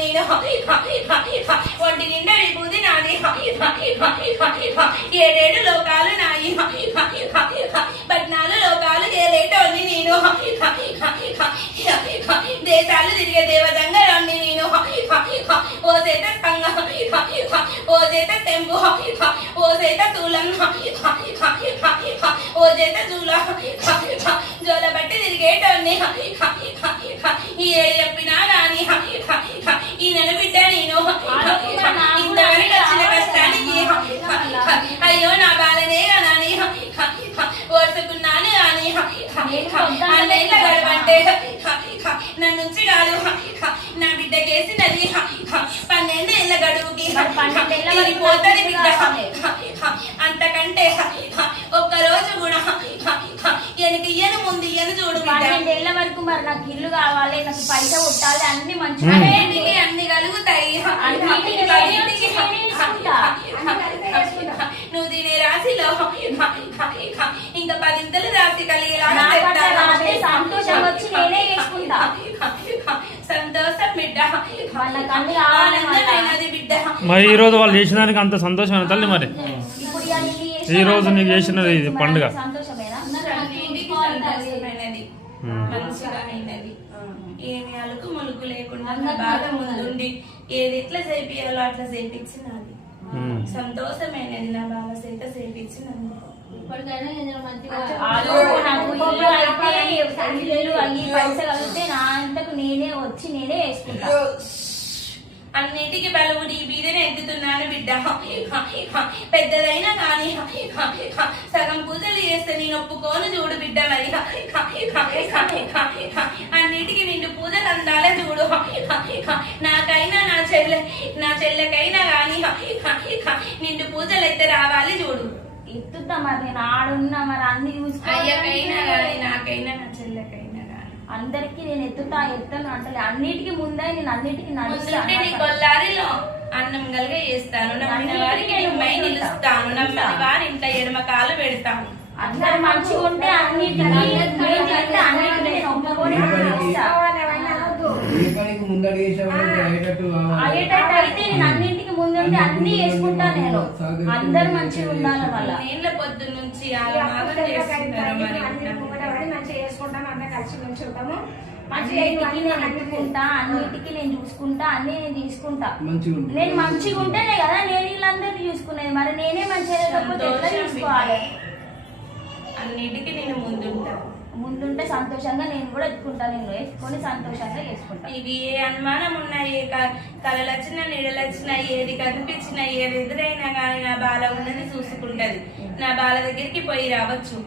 నేను ఒంటి నిండా విభూది నాది 7 లోకాలు నాయి 14 లోకాలు ఏలేటోని నేను దేశాలు తిరిగే దేవదంగరాన్ని నేను ఓ చేత సంగ ఓ చేత తెంపు ఓ చేత తూలం ఓ చేత జూల జోల బట్టి తిరిగేటోని ఏ చెప్పినా నాని ఈ నెల బిడ్డ నేను ఇంతవరకు వచ్చిన కష్టానికి అయ్యో నా బాలనే నాని ఓర్చుకున్నాను అని అన్నయ్య గడవంటే నన్నుంచి కాదు నా బిడ్డ కేసినది 12 ఏళ్ళ గడువుకి పోతుంది బిడ్డ అంతకంటే ఒక్కరోజు కూడా ఎనకియ్యను ముందు ఇయ్యను చూడు 12 ఏళ్ళ వరకు మరి నాకు ఇల్లు కావాలి, నాకు పైస కొట్టాలి, అన్ని మంచిగా అన్ని కలుగుతాయి. నువ్వు తినే రాశిలో ఇంకా 10 రాశి కలిగేలా సంతోషం వచ్చి నేనే చేసుకుంటా. సంతోషం బిడ్డ, ఆనందమైనది బిడ్డ. మరి ఈ రోజు వాళ్ళు చేసిన దానికి అంత సంతోషమైన తల్లి. మరి ఈ రోజు నీకు చేసినది ఇది పండుగ మంచిగా అయినది. ఏమి అలుకు ములుకు లేకుండా బాగా ముందుండి ఏది ఎట్లా చేపియాలో అట్లా చేపించినది. సంతోషమైనది. నా బాగా చేత చేపించినది. పైసలు కలిగితే నా అంతకు నేనే వచ్చి నేనే వేసుకుంటా. అన్నిటికీ బలవుడి బీదనే ఎత్తుతున్నాను బిడ్డ. పెద్దదైనా కానీ సగం పూజలు చేస్తే నేను ఒప్పుకోను చూడు బిడ్డ. మరి అన్నిటికీ నిండు పూజలు అందాలే చూడు. నాకైనా నా చెల్లెకైనా కానీ నిండు పూజలు అయితే రావాలి చూడు. ఎత్తుతా మరి నేను ఆడున్నా మరి అన్ని చూసుకో. అయ్యకైనా కానీ నాకైనా నా చెల్లెకైనా అందరికి నేను ఎత్తాను అంటే అన్నిటికీ ముందే నేను అన్నిటికీ కొల్లారిలో అన్నం కలిగే చేస్తాను. నమ్మిన వారికి మై నిలుస్తాను. నమ్మని వారి ఇంట్లో ఎడమ కాలు పెడతాను. అందరు మంచిగా ఉంటే అన్నిటికీ అయ్యేటట్టు అయితే నేను అన్నింటికి ముందుంటే అన్ని చేసుకుంటా. నేను అందరు మంచిగా ఉండాలి. వల్ల నీళ్ళ పొద్దు నుంచి అన్నిటికీ నేను చూసుకుంటా, అన్ని నేను తీసుకుంటా. నేను మంచిగా ఉంటేనే కదా నేను వీళ్ళందరినీ చూసుకునేది. మరి నేనే మంచిగా లేకపోతే ఎట్లా చూసుకోవాలి? అన్నిటికీ నేను ముందుంటే సంతోషంగా నేను కూడా ఎత్తుకుంటా. నేను వేసుకొని సంతోషంగా వేసుకుంటా. ఇవి ఏ అనుమానం ఉన్నాయి, ఏ కళలు వచ్చినా నీడలు వచ్చినా, ఏది కనిపించినా, ఏది ఎదురైనా కానీ నా బాల ఉన్నది చూసుకుంటది. నా బాల దగ్గరికి పోయి రావచ్చు.